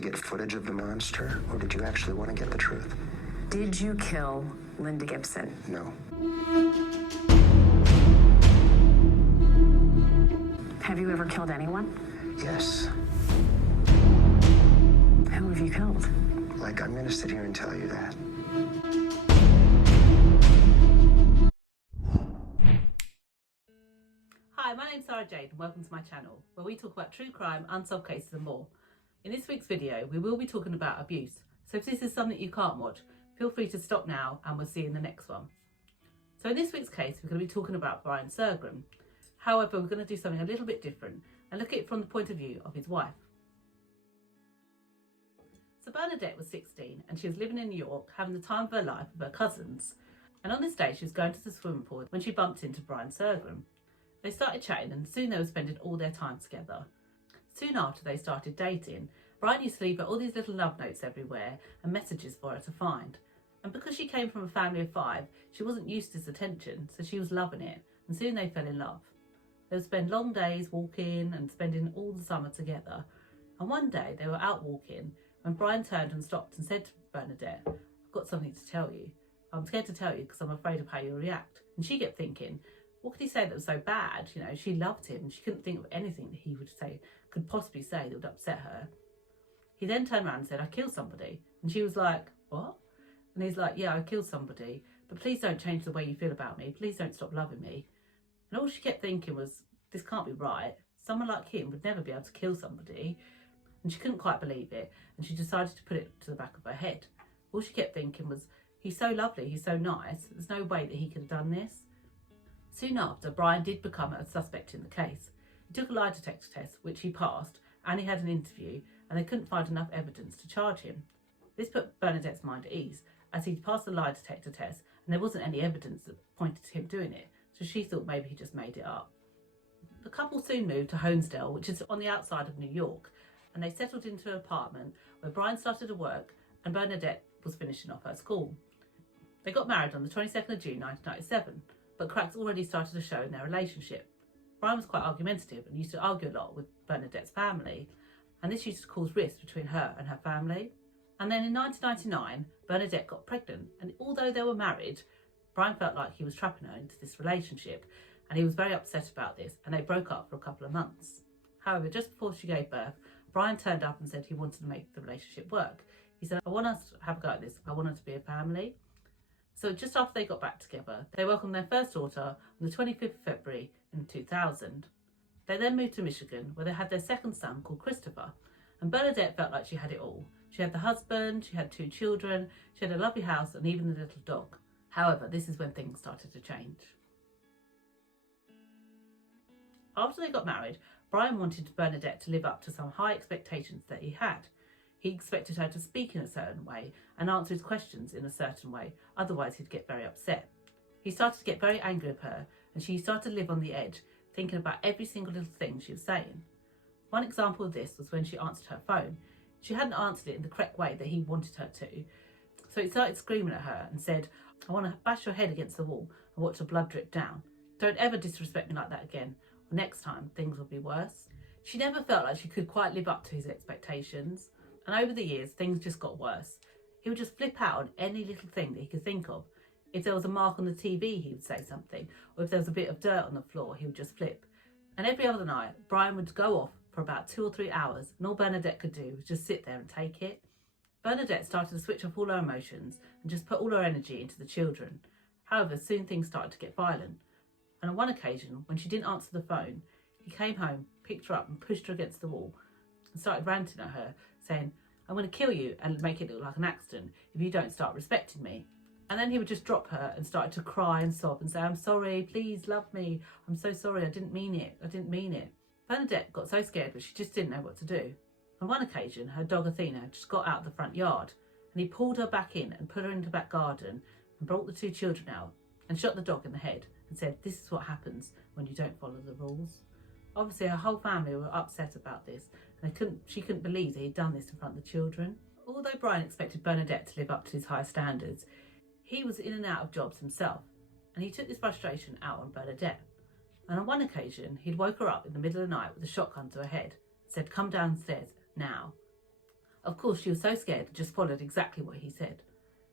to get footage of the monster, or did you actually want to get the truth? Did you kill Linda Gibson? No. Have you ever killed anyone? Yes. Who have you killed? Like, I'm gonna sit here and tell you that. Hi, my name's Sara Jade and welcome to my channel, where we talk about true crime, unsolved cases and more. In this week's video, we will be talking about abuse, so if this is something you can't watch, feel free to stop now and we'll see you in the next one. So in this week's case, we're going to be talking about Brian Sugrim. However, we're going to do something a little bit different and look at it from the point of view of his wife. So Bernadette was 16 and she was living in New York, having the time of her life with her cousins. And on this day, she was going to the swimming pool when she bumped into Brian Sugrim. They started chatting and soon they were spending all their time together. Soon after they started dating, Brian used to leave her all these little love notes everywhere and messages for her to find. And because she came from a family of 5, she wasn't used to his attention, so she was loving it, and soon they fell in love. They would spend long days walking and spending all the summer together. And one day they were out walking when Brian turned and stopped and said to Bernadette, "I've got something to tell you. I'm scared to tell you because I'm afraid of how you'll react." And she kept thinking, what could he say that was so bad? You know, she loved him and she couldn't think of anything that he could possibly say that would upset her. He then turned around and said, "I killed somebody." And she was like, "What?" And he's like, "Yeah, I killed somebody, but please don't change the way you feel about me. Please don't stop loving me." And all she kept thinking was, this can't be right. Someone like him would never be able to kill somebody. And she couldn't quite believe it. And she decided to put it to the back of her head. All she kept thinking was, he's so lovely, he's so nice. There's no way that he could have done this. Soon after, Brian did become a suspect in the case. He took a lie detector test, which he passed, and he had an interview, and they couldn't find enough evidence to charge him. This put Bernadette's mind at ease, as he'd passed the lie detector test, and there wasn't any evidence that pointed to him doing it, so she thought maybe he just made it up. The couple soon moved to Honesdale, which is on the outside of New York, and they settled into an apartment where Brian started to work and Bernadette was finishing off her school. They got married on the 22nd of June 1997, but cracks already started to show in their relationship. Brian was quite argumentative and used to argue a lot with Bernadette's family, and this used to cause rifts between her and her family. And then in 1999, Bernadette got pregnant, and although they were married, Brian felt like he was trapping her into this relationship, and he was very upset about this, and they broke up for a couple of months. However, just before she gave birth, Brian turned up and said he wanted to make the relationship work. He said, "I want us to have a go at this. I want us to be a family." So just after they got back together, they welcomed their first daughter on the 25th of February in 2000. They then moved to Michigan, where they had their second son called Christopher. And Bernadette felt like she had it all. She had the husband, she had 2 children, she had a lovely house and even a little dog. However, this is when things started to change. After they got married, Brian wanted Bernadette to live up to some high expectations that he had. He expected her to speak in a certain way and answer his questions in a certain way, otherwise he'd get very upset. He started to get very angry with her and she started to live on the edge, thinking about every single little thing she was saying. One example of this was when she answered her phone. She hadn't answered it in the correct way that he wanted her to, so he started screaming at her and said, "I want to bash your head against the wall and watch the blood drip down. Don't ever disrespect me like that again, or next time things will be worse." She never felt like she could quite live up to his expectations. And over the years, things just got worse. He would just flip out on any little thing that he could think of. If there was a mark on the TV, he would say something. Or if there was a bit of dirt on the floor, he would just flip. And every other night, Brian would go off for about 2 or 3 hours, and all Bernadette could do was just sit there and take it. Bernadette started to switch off all her emotions and just put all her energy into the children. However, soon things started to get violent. And on one occasion, when she didn't answer the phone, he came home, picked her up and pushed her against the wall and started ranting at her, saying, "I'm going to kill you and make it look like an accident if you don't start respecting me." And then he would just drop her and started to cry and sob and say, "I'm sorry, please love me. I'm so sorry, I didn't mean it, I didn't mean it." Bernadette got so scared that she just didn't know what to do. On one occasion, her dog Athena just got out of the front yard and he pulled her back in and put her into the back garden and brought the 2 children out and shot the dog in the head and said, "This is what happens when you don't follow the rules." Obviously, her whole family were upset about this, and she couldn't believe that he'd done this in front of the children. Although Brian expected Bernadette to live up to his high standards, he was in and out of jobs himself, and he took this frustration out on Bernadette. And on one occasion, he'd woke her up in the middle of the night with a shotgun to her head and said, "Come downstairs now." Of course, she was so scared and just followed exactly what he said.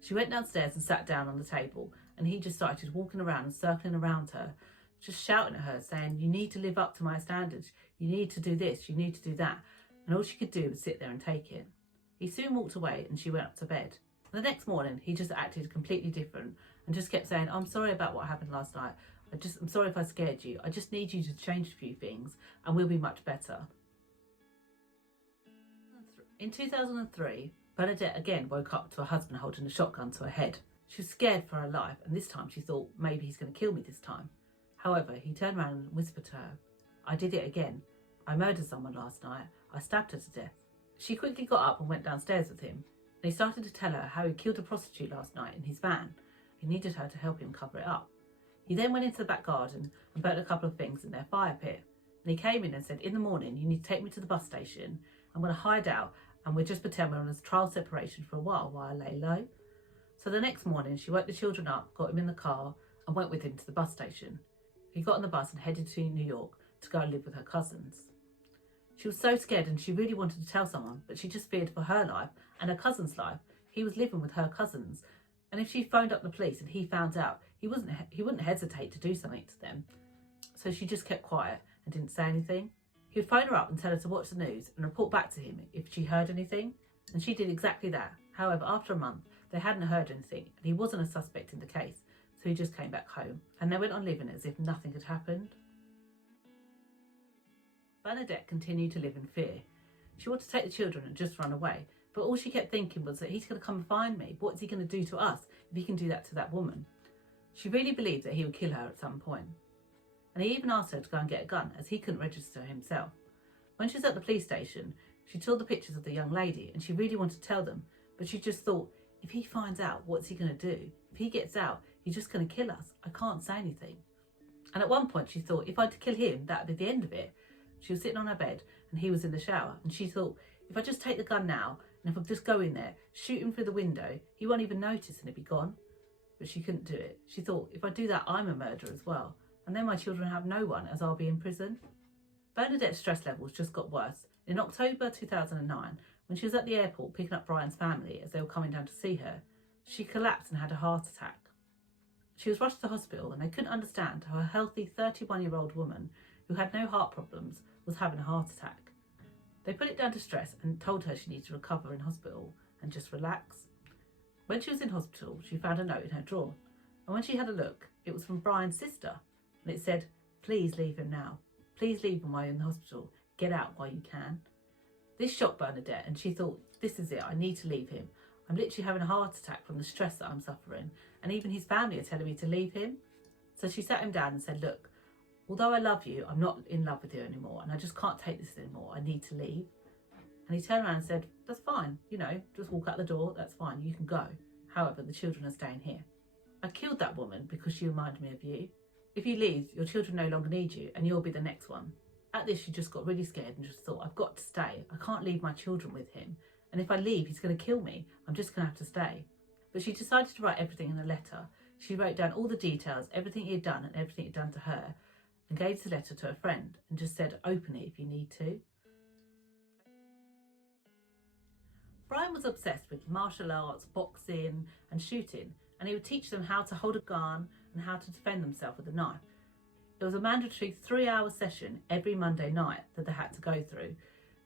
She went downstairs and sat down on the table, and he just started walking around and circling around her, just shouting at her, saying, "You need to live up to my standards. You need to do this. You need to do that." And all she could do was sit there and take it. He soon walked away and she went up to bed. The next morning, he just acted completely different and just kept saying, "I'm sorry about what happened last night. I'm sorry if I scared you. I just need you to change a few things and we'll be much better." In 2003, Bernadette again woke up to her husband holding a shotgun to her head. She was scared for her life, and this time she thought, maybe he's going to kill me this time. However, he turned around and whispered to her, "I did it again. I murdered someone last night. I stabbed her to death." She quickly got up and went downstairs with him, and he started to tell her how he killed a prostitute last night in his van. He needed her to help him cover it up. He then went into the back garden and burnt a couple of things in their fire pit. And he came in and said, "In the morning, you need to take me to the bus station. I'm going to hide out and we'll just pretend we're on a trial separation for a while I lay low." So the next morning, she woke the children up, got him in the car and went with him to the bus station. He got on the bus and headed to New York to go and live with her cousins. She was so scared and she really wanted to tell someone, but she just feared for her life and her cousin's life. He was living with her cousins, and if she phoned up the police and he found out, he wouldn't hesitate to do something to them. So she just kept quiet and didn't say anything. He would phone her up and tell her to watch the news and report back to him if she heard anything, and she did exactly that. However, after a month, they hadn't heard anything and he wasn't a suspect in the case, so he just came back home and they went on living as if nothing had happened. Bernadette continued to live in fear. She wanted to take the children and just run away, but all she kept thinking was that he's going to come and find me. What's he going to do to us if he can do that to that woman? She really believed that he would kill her at some point. And he even asked her to go and get a gun, as he couldn't register himself. When she was at the police station, she saw the pictures of the young lady and she really wanted to tell them, but she just thought, if he finds out, what's he going to do? If he gets out, he's just going to kill us. I can't say anything. And at one point she thought, if I had to kill him, that would be the end of it. She was sitting on her bed and he was in the shower, and she thought, if I just take the gun now and if I just go in there, shoot him through the window, he won't even notice and he'll be gone. But she couldn't do it. She thought, if I do that, I'm a murderer as well, and then my children have no one, as I'll be in prison. Bernadette's stress levels just got worse. In October 2009, when she was at the airport picking up Brian's family as they were coming down to see her, she collapsed and had a heart attack. She was rushed to hospital and they couldn't understand how a healthy 31-year-old woman who had no heart problems was having a heart attack. They put it down to stress and told her she needed to recover in hospital and just relax. When she was in hospital, she found a note in her drawer, and when she had a look, it was from Brian's sister, and it said, "Please leave him now. Please leave him while you're in the hospital. Get out while you can." This shocked Bernadette, and she thought, this is it, I need to leave him. I'm literally having a heart attack from the stress that I'm suffering, and even his family are telling me to leave him. So she sat him down and said, "Look, although I love you, I'm not in love with you anymore, and I just can't take this anymore. I need to leave." And he turned around and said, "That's fine, just walk out the door, that's fine, you can go. However, the children are staying here. I killed that woman because she reminded me of you. If you leave, your children no longer need you, and you'll be the next one." At this, she just got really scared and just thought, I've got to stay. I can't leave my children with him. And if I leave, he's going to kill me. I'm just going to have to stay. But she decided to write everything in a letter. She wrote down all the details, everything he had done and everything he'd done to her, and gave the letter to a friend and just said, "Open it if you need to." Brian was obsessed with martial arts, boxing and shooting, and he would teach them how to hold a gun and how to defend themselves with a knife. It was a mandatory 3-hour session every Monday night that they had to go through,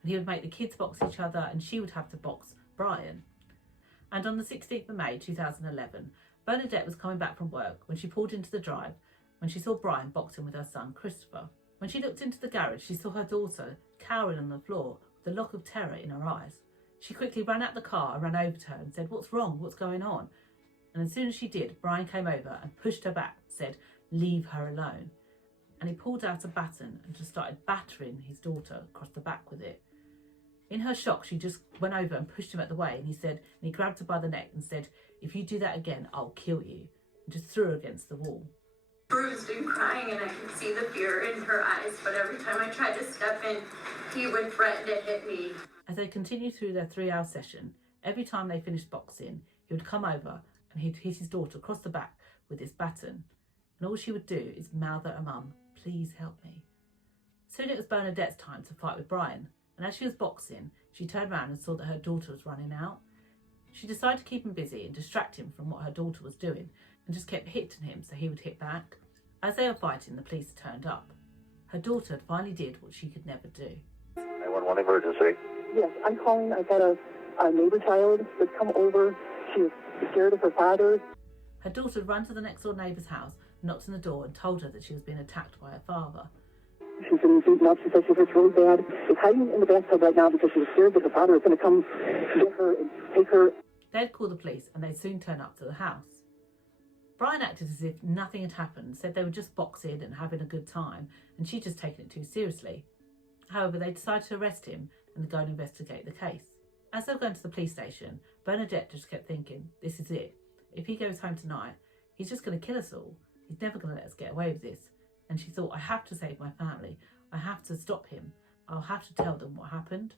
and he would make the kids box each other and she would have to box Brian. And on the 16th of May 2011, Bernadette was coming back from work when she pulled into the drive when she saw Brian boxing with her son Christopher. When she looked into the garage, she saw her daughter cowering on the floor with a look of terror in her eyes. She quickly ran out the car and ran over to her and said, "What's wrong? What's going on?" And as soon as she did, Brian came over and pushed her back and said, "Leave her alone." And he pulled out a baton and just started battering his daughter across the back with it. In her shock, she just went over and pushed him out the way, and he grabbed her by the neck and said, "If you do that again, I'll kill you," and just threw her against the wall. Bruised and crying, and I could see the fear in her eyes, but every time I tried to step in, he would threaten to hit me. As they continued through their 3-hour session, every time they finished boxing, he would come over and he'd hit his daughter across the back with his baton, and all she would do is mouth at her mum, "Please help me." Soon it was Bernadette's time to fight with Brian, and as she was boxing, she turned around and saw that her daughter was running out. She decided to keep him busy and distract him from what her daughter was doing, and just kept hitting him so he would hit back. As they were fighting, the police turned up. Her daughter finally did what she could never do. 911 emergency. Yes, I'm calling. I've got a neighbor child that's come over. She was scared of her father. Her daughter had run to the next door neighbour's house, knocked on the door and told her that she was being attacked by her father. She's been beaten up. She said she hurts really bad. She's hiding in the bathtub right now because she was scared that her father was going to come get her and take her. They'd call the police and they'd soon turn up to the house. Brian acted as if nothing had happened, said they were just boxing and having a good time, and she'd just taken it too seriously. However, they decided to arrest him and go and investigate the case. As they were going to the police station, Bernadette just kept thinking, this is it. If he goes home tonight, he's just going to kill us all. He's never going to let us get away with this. And she thought, I have to save my family. I have to stop him. I'll have to tell them what happened.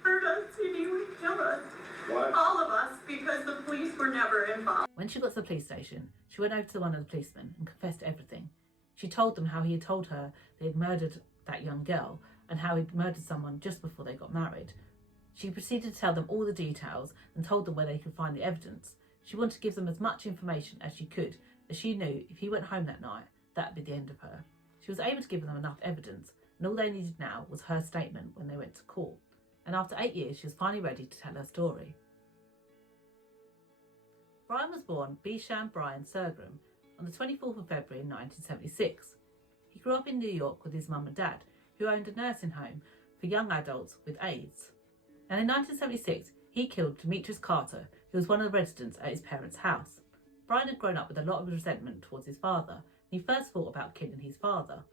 Hurt us and he would kill us. What? All of us, because the police were never involved. When she got to the police station, she went over to one of the policemen and confessed everything. She told them how he had told her they had murdered that young girl and how he'd murdered someone just before they got married. She proceeded to tell them all the details and told them where they could find the evidence. She wanted to give them as much information as she could, as she knew if he went home that night, that'd be the end of her. She was able to give them enough evidence, and all they needed now was her statement when they went to court. And after 8 years, she was finally ready to tell her story. Brian was born Bisham Brian Sugrim on the 24th of February in 1976. He grew up in New York with his mum and dad, who owned a nursing home for young adults with AIDS. And in 1976, he killed Demetrius Carter, who was one of the residents at his parents' house. Brian had grown up with a lot of resentment towards his father, and he first thought about killing his father.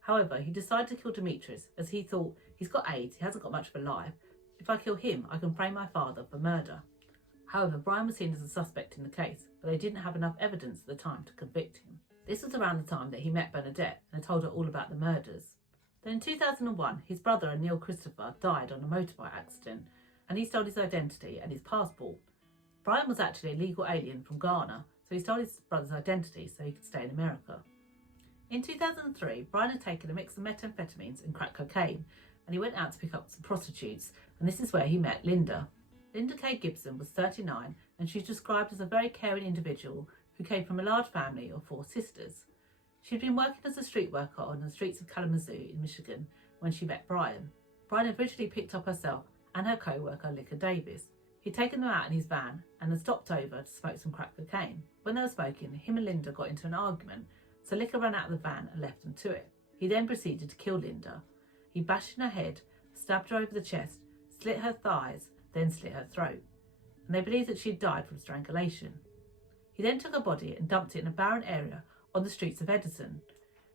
However, he decided to kill Demetrius as he thought, he's got AIDS, he hasn't got much of a life. If I kill him, I can frame my father for murder. However, Brian was seen as a suspect in the case, but they didn't have enough evidence at the time to convict him. This was around the time that he met Bernadette and had told her all about the murders. Then in 2001, his brother Neil Christopher died on a motorbike accident, and he stole his identity and his passport. Brian was actually a legal alien from Ghana, so he stole his brother's identity so he could stay in America. In 2003, Brian had taken a mix of methamphetamines and crack cocaine, and he went out to pick up some prostitutes, and this is where he met Linda. Linda Kay Gibson was 39, and she's described as a very caring individual who came from a large family of 4 sisters. She'd been working as a street worker on the streets of Kalamazoo in Michigan when she met Brian. Brian had originally picked up herself and her co-worker Licker Davis. He'd taken them out in his van and had stopped over to smoke some crack cocaine. When they were smoking, him and Linda got into an argument, so Licker ran out of the van and left them to it. He then proceeded to kill Linda. He bashed in her head, stabbed her over the chest, slit her thighs, then slit her throat, and they believed that she had died from strangulation. He then took her body and dumped it in a barren area on the streets of Edison.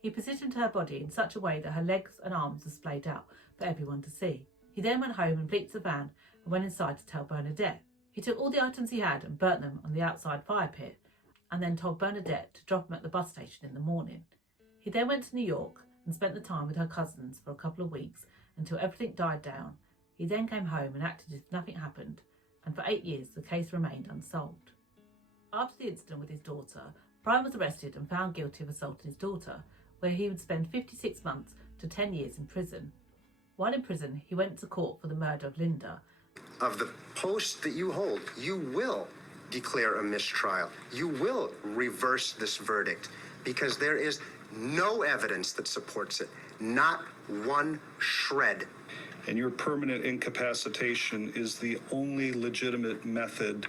He positioned her body in such a way that her legs and arms were splayed out for everyone to see. He then went home and bleeped the van and went inside to tell Bernadette. He took all the items he had and burnt them on the outside fire pit, and then told Bernadette to drop him at the bus station in the morning. He then went to New York and spent the time with her cousins for a couple of weeks until everything died down. He then came home and acted as if nothing happened, and for 8 years the case remained unsolved. After the incident with his daughter, Brian was arrested and found guilty of assaulting his daughter, where he would spend 56 months to 10 years in prison. While in prison, he went to court for the murder of Linda. Of the post that you hold, you will declare a mistrial. You will reverse this verdict because there is no evidence that supports it. Not one shred. And your permanent incapacitation is the only legitimate method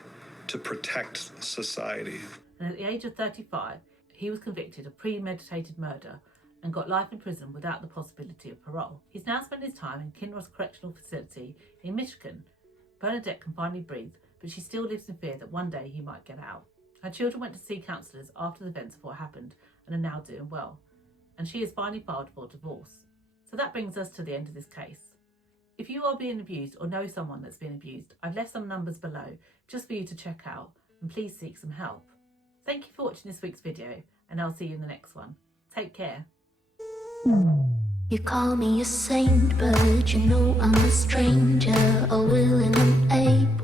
to protect society. And at the age of 35, he was convicted of premeditated murder and got life in prison without the possibility of parole. He's now spent his time in Kinross Correctional Facility in Michigan. Bernadette can finally breathe, but she still lives in fear that one day he might get out. Her children went to see counsellors after the events of what happened and are now doing well. And she has finally filed for divorce. So that brings us to the end of this case. If you are being abused or know someone that's been abused, I've left some numbers below just for you to check out, and please seek some help. Thank you for watching this week's video, and I'll see you in the next one. Take care. You call me a saint, but you know I'm a stranger, all willing and able.